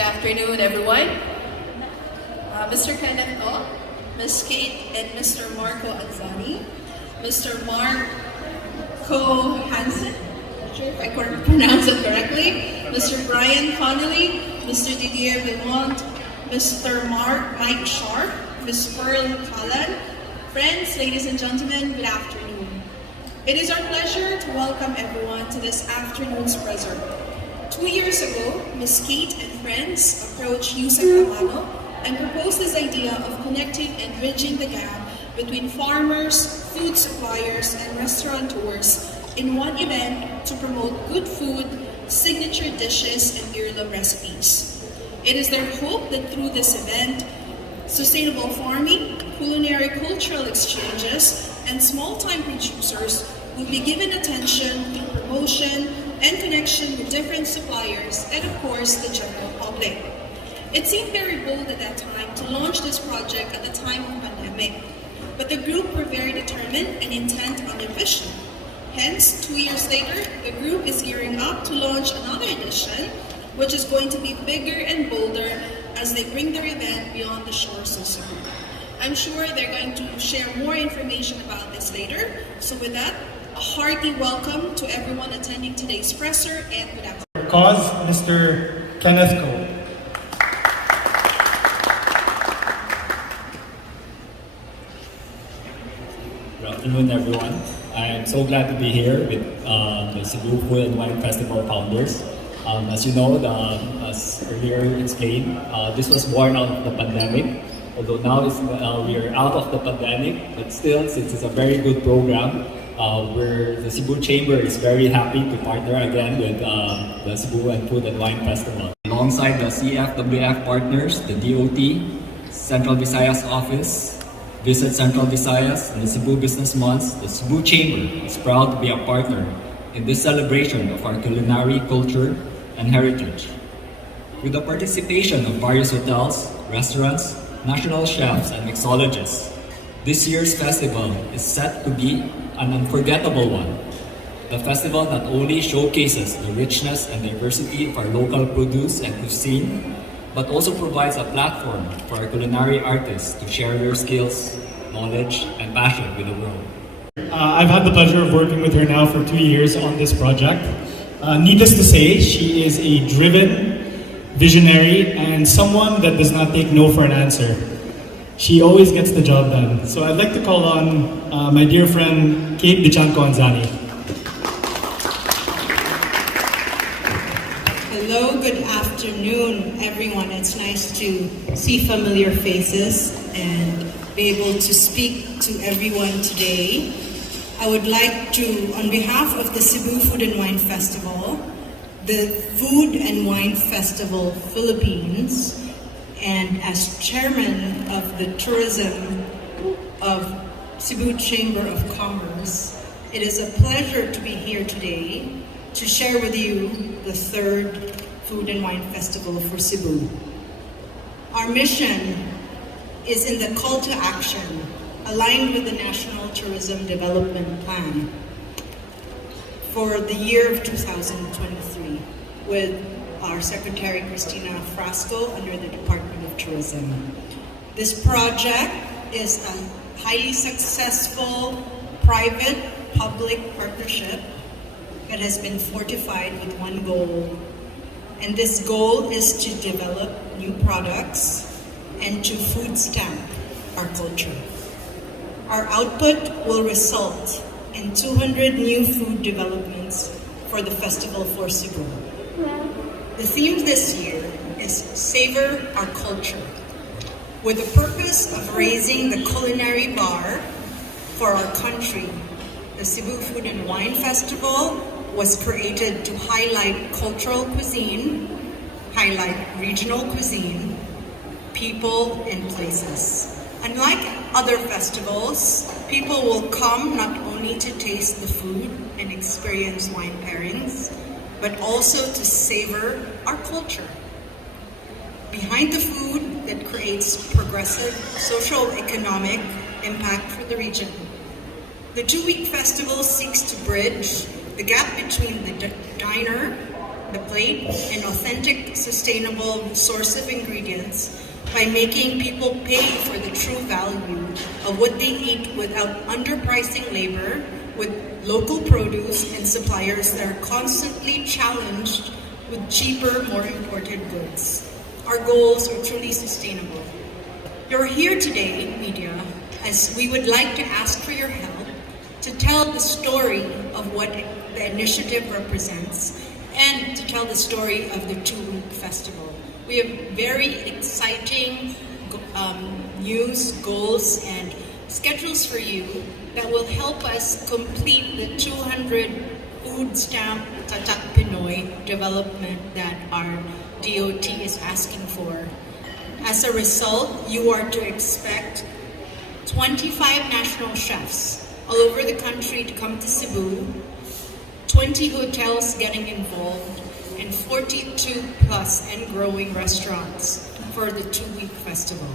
Good afternoon, everyone. Mr. Kenneth, Ms. Kate and Mr. Marko Anzani, Mr. Marko Janssen, not sure if I pronounce it correctly, Mr. Brian Connolly, Mr. Didier Vilmont, Mr. Mike Sharp, Ms. Pearl Callan. Friends, ladies and gentlemen, good afternoon. It is our pleasure to welcome everyone to this afternoon's presser. 2 years ago, Ms. Kate and friends approached Yusek Amano and proposed this idea of connecting and bridging the gap between farmers, food suppliers, and restaurateurs in one event to promote good food, signature dishes, and heirloom recipes. It is their hope that through this event, sustainable farming, culinary cultural exchanges, and small-time producers will be given attention through promotion and connection with different suppliers and, of course, the general public. It seemed very bold at that time to launch this project at the time of pandemic, but the group were very determined and intent on their vision. Hence, 2 years later, the group is gearing up to launch another edition, which is going to be bigger and bolder as they bring their event beyond the shores of Cebu. I'm sure they're going to share more information about this later. So with that, a hearty welcome to everyone attending today's presser and good afternoon. Cause Mr. Kenneth Ko. Good afternoon, everyone. I'm so glad to be here with the Cebu Food Wine Festival founders. As you know, as earlier explained, this was born out of the pandemic. Although now we are out of the pandemic, but still, since it's a very good program, the Cebu Chamber is very happy to partner again with the Cebu Food and Wine Festival. Alongside the CFWF partners, the DOT, Central Visayas Office, Visit Central Visayas, and the Cebu Business Months, the Cebu Chamber is proud to be a partner in this celebration of our culinary culture and heritage. With the participation of various hotels, restaurants, national chefs, and mixologists, this year's festival is set to be an unforgettable one. The festival not only showcases the richness and diversity of our local produce and cuisine, but also provides a platform for our culinary artists to share their skills, knowledge, and passion with the world. I've had the pleasure of working with her now for 2 years on this project. Needless to say, she is a driven, visionary, and someone that does not take no for an answer. She always gets the job done. So I'd like to call on my dear friend, Kate Anzani. Hello, good afternoon, everyone. It's nice to see familiar faces and be able to speak to everyone today. I would like to, on behalf of the Cebu Food and Wine Festival, the Food and Wine Festival Philippines, and as chairman of the tourism of Cebu Chamber of Commerce, it is a pleasure to be here today to share with you the third Food and Wine Festival for Cebu. Our mission is in the call to action aligned with the National Tourism Development Plan for the year of 2023 with our Secretary Cristina Frasco under the Department of Tourism. This project is a highly successful private-public partnership that has been fortified with one goal. And this goal is to develop new products and to food stamp our culture. Our output will result in 200 new food developments for the Festival for Cebu. The theme this year is Savor Our Culture, with the purpose of raising the culinary bar for our country. The Cebu Food and Wine Festival was created to highlight cultural cuisine, highlight regional cuisine, people, and places. Unlike other festivals, people will come not only to taste the food and experience wine pairings, but also to savor our culture. Behind the food that creates progressive social-economic impact for the region. The two-week festival seeks to bridge the gap between the diner the plate, an authentic, sustainable source of ingredients by making people pay for the true value of what they eat without underpricing labor, with local produce and suppliers that are constantly challenged with cheaper, more imported goods. Our goals are truly sustainable. You're here today, media, as we would like to ask for your help to tell the story of what the initiative represents and to tell the story of the 2-week festival. We have very exciting news, goals, and schedules for you that will help us complete the 200 food stamp Tatak Pinoy development that our DOT is asking for. As a result, you are to expect 25 national chefs all over the country to come to Cebu, 20 hotels getting involved, and 42 plus and growing restaurants for the 2-week festival.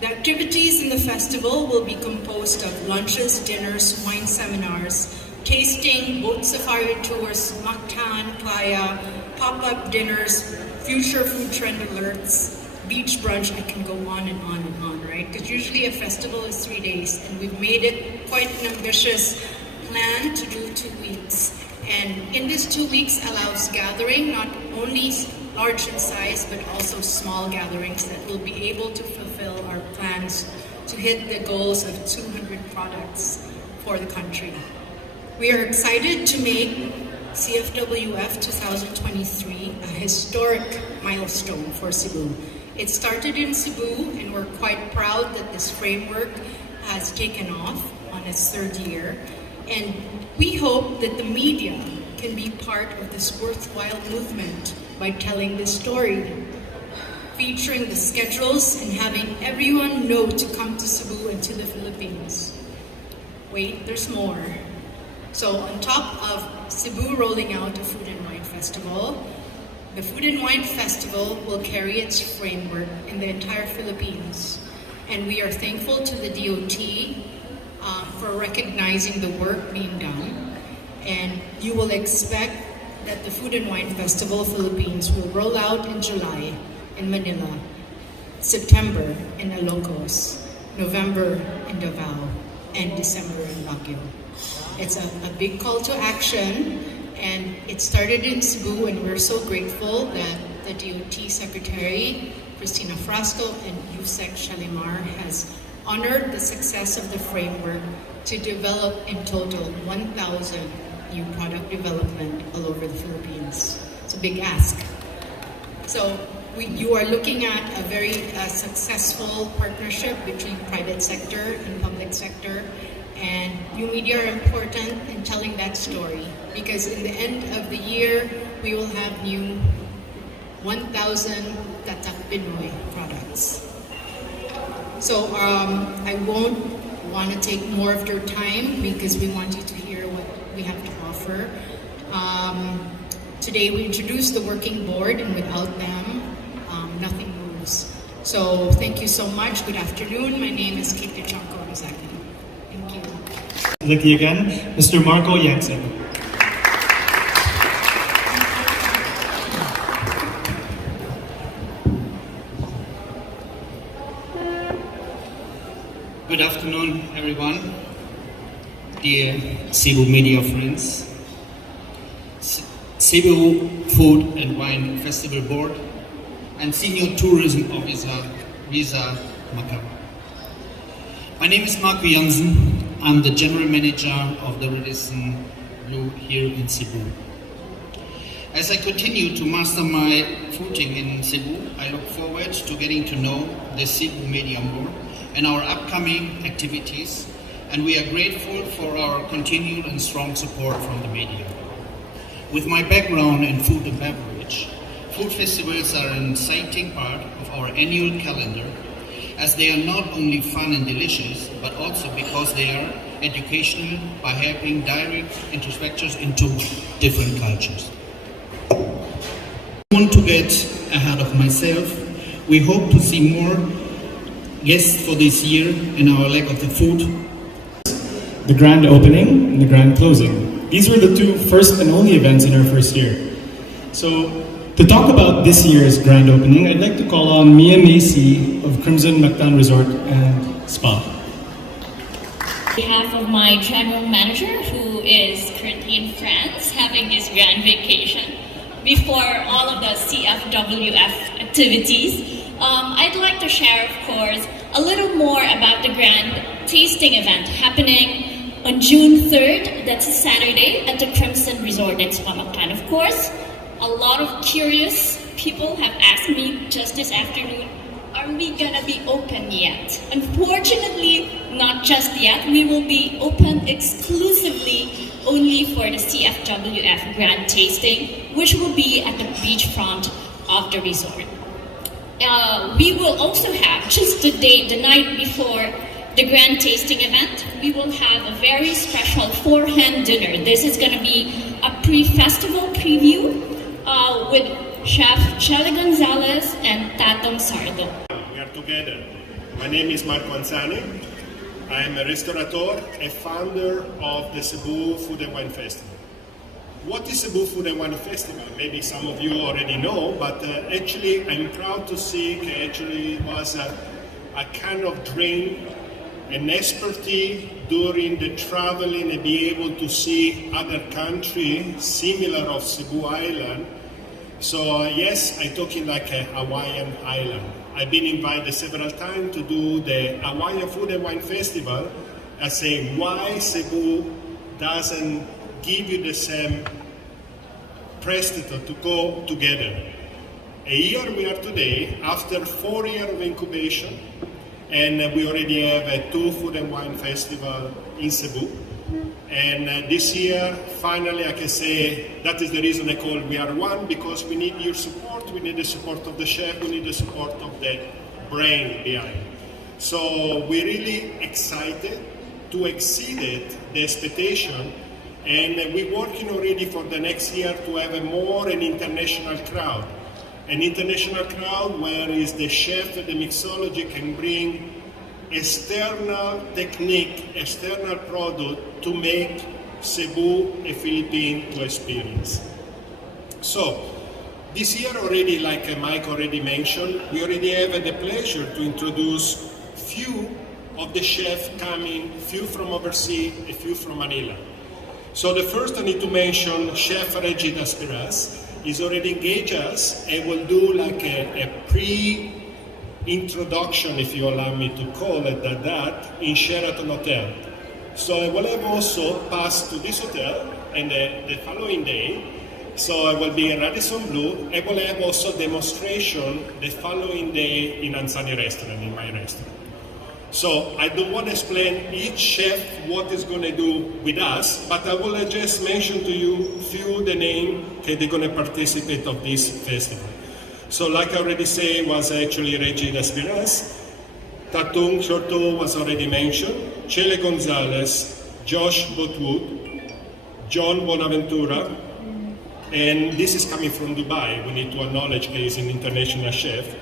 The activities in the festival will be composed of lunches, dinners, wine seminars, tasting, boat safari tours, maktan, playa, pop-up dinners, future food trend alerts, beach brunch. I can go on and on and on, right? Because usually a festival is 3 days, and we've made it quite an ambitious plan to do 2 weeks. And in this 2 weeks allows gathering, not only large in size, but also small gatherings that will be able to fulfill our plans to hit the goals of 200 products for the country. We are excited to make CFWF 2023 a historic milestone for Cebu. It started in Cebu, and we're quite proud that this framework has taken off on its 3rd year. And we hope that the media can be part of this worthwhile movement by telling this story, featuring the schedules and having everyone know to come to Cebu and to the Philippines. Wait, there's more. So on top of Cebu rolling out a Food and Wine Festival, the Food and Wine Festival will carry its framework in the entire Philippines. And we are thankful to the DOT for recognizing the work being done. And you will expect that the Food and Wine Festival Philippines will roll out in July in Manila, September in Ilocos, November in Davao, and December in Baguio. It's a big call to action, and it started in Cebu, and we're so grateful that the DOT Secretary, Cristina Frasco, and USEC Shalimar has honored the success of the framework to develop in total 1,000 new product development all over the Philippines. It's a big ask. So you are looking at a very successful partnership between private sector and public sector, and new media are important in telling that story, because in the end of the year, we will have new 1,000 Tatak Pinoy products. So I won't want to take more of your time because we want you to hear what we have to offer. Today we introduced the working board, and without them, nothing moves. So thank you so much. Good afternoon. My name is Kenneth. Thank you. Thank you again, Mr. Marko Janssen. Good afternoon, everyone. Dear Cebu media friends, Cebu Food and Wine Festival Board, and Senior Tourism Officer Riza, Macaibay. My name is Marko Janssen. I'm the General Manager of the Radisson Blu here in Cebu. As I continue to master my footing in Cebu, I look forward to getting to know the Cebu Media Board and our upcoming activities, and we are grateful for our continued and strong support from the media. With my background in food and beverage, food festivals are an exciting part of our annual calendar, as they are not only fun and delicious, but also because they are educational by helping direct introspections into different cultures. I want to get ahead of myself. We hope to see more guests for this year in our leg of the food. The grand opening and the grand closing. These were the two first and only events in our first year. So, to talk about this year's grand opening, I'd like to call on Mia Macy of Crimson Mactan Resort and Spa. On behalf of my general manager, who is currently in France having his grand vacation before all of the CFWF activities, I'd like to share, of course, a little more about the grand tasting event happening on June 3rd. That's a Saturday at the Crimson Resort and Spa Mactan. Of course, a lot of curious people have asked me just this afternoon, are we gonna be open yet? Unfortunately, not just yet. We will be open exclusively only for the CFWF Grand Tasting, which will be at the beachfront of the resort. We will also have, just the night before the Grand Tasting event, we will have a very special four-hand dinner. This is gonna be a pre-festival preview with Chef Chele Gonzalez and Tatong Sardo. We are together. My name is Marko. I am a restaurateur, a founder of the Cebu Food and Wine Festival. What is Cebu Food and Wine Festival? Maybe some of you already know, but actually I'm proud to say it was a kind of drain, an expertise during the traveling and be able to see other countries similar of Cebu Island. So yes, I'm talking like a Hawaiian island. I've been invited several times to do the Hawaiian Food and Wine Festival. I say, why Cebu doesn't give you the same prestige to go together? A year we are today, after 4 years of incubation, and we already have 2 food and wine festival in Cebu. And this year, finally, I can say that is the reason I call We Are One, because we need your support, we need the support of the chef, we need the support of the brain behind. So we're really excited to exceed the expectation, and we're working already for the next year to have an international crowd. An international crowd where is the chef and the mixology can bring external technique, external product to make Cebu a Philippine experience. So, this year already, like Mike already mentioned, we already have the pleasure to introduce few of the chefs coming, few from overseas, a few from Manila. So the first I need to mention, Chef Reggie Daspiras, is already engaged us and will do like a pre-introduction, if you allow me to call it that, in Sheraton Hotel. So I will have also passed to this hotel and the following day. So I will be in Radisson Blu. I will have also demonstration the following day in Ansani restaurant, in my restaurant. So I don't want to explain each chef what is going to do with us, but I will just mention to you few the name that they're going to participate of this festival. So like I already said, was actually Reggie Daspiras, Tatong Sardo was already mentioned, Chele Gonzalez, Josh Botwood, John Bonaventura, and this is coming from Dubai. We need to acknowledge he is an international chef.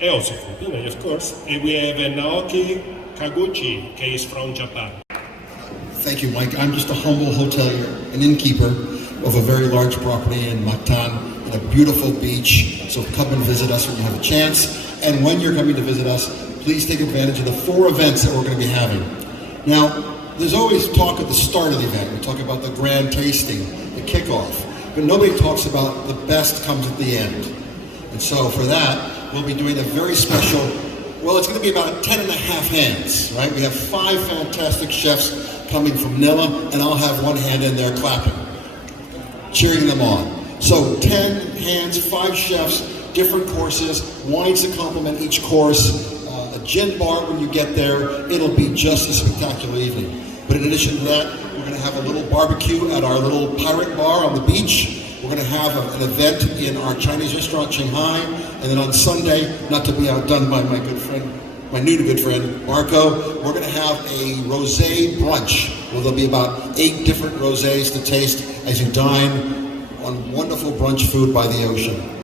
And also Filipino, of course. And we have Naoki Kaguchi, who is from Japan. Thank you, Mike. I'm just a humble hotelier, an innkeeper of a very large property in Mactan, in a beautiful beach. So come and visit us when you have a chance. And when you're coming to visit us, please take advantage of the 4 events that we're going to be having. Now, there's always talk at the start of the event. We talk about the grand tasting, the kickoff. But nobody talks about the best comes at the end. And so for that, we'll be doing a very special, well, it's going to be about 10 and a half hands, right? We have 5 fantastic chefs coming from Nilla, and I'll have one hand in there clapping, cheering them on. So 10 hands, 5 chefs, different courses, wines to complement each course, a gin bar when you get there. It'll be just a spectacular evening. But in addition to that, we're going to have a little barbecue at our little pirate bar on the beach. We're going to have an event in our Chinese restaurant, Shanghai. And then on Sunday, not to be outdone by my good friend, my new good friend, Marko, we're going to have a rosé brunch, where there'll be about 8 different rosés to taste as you dine on wonderful brunch food by the ocean.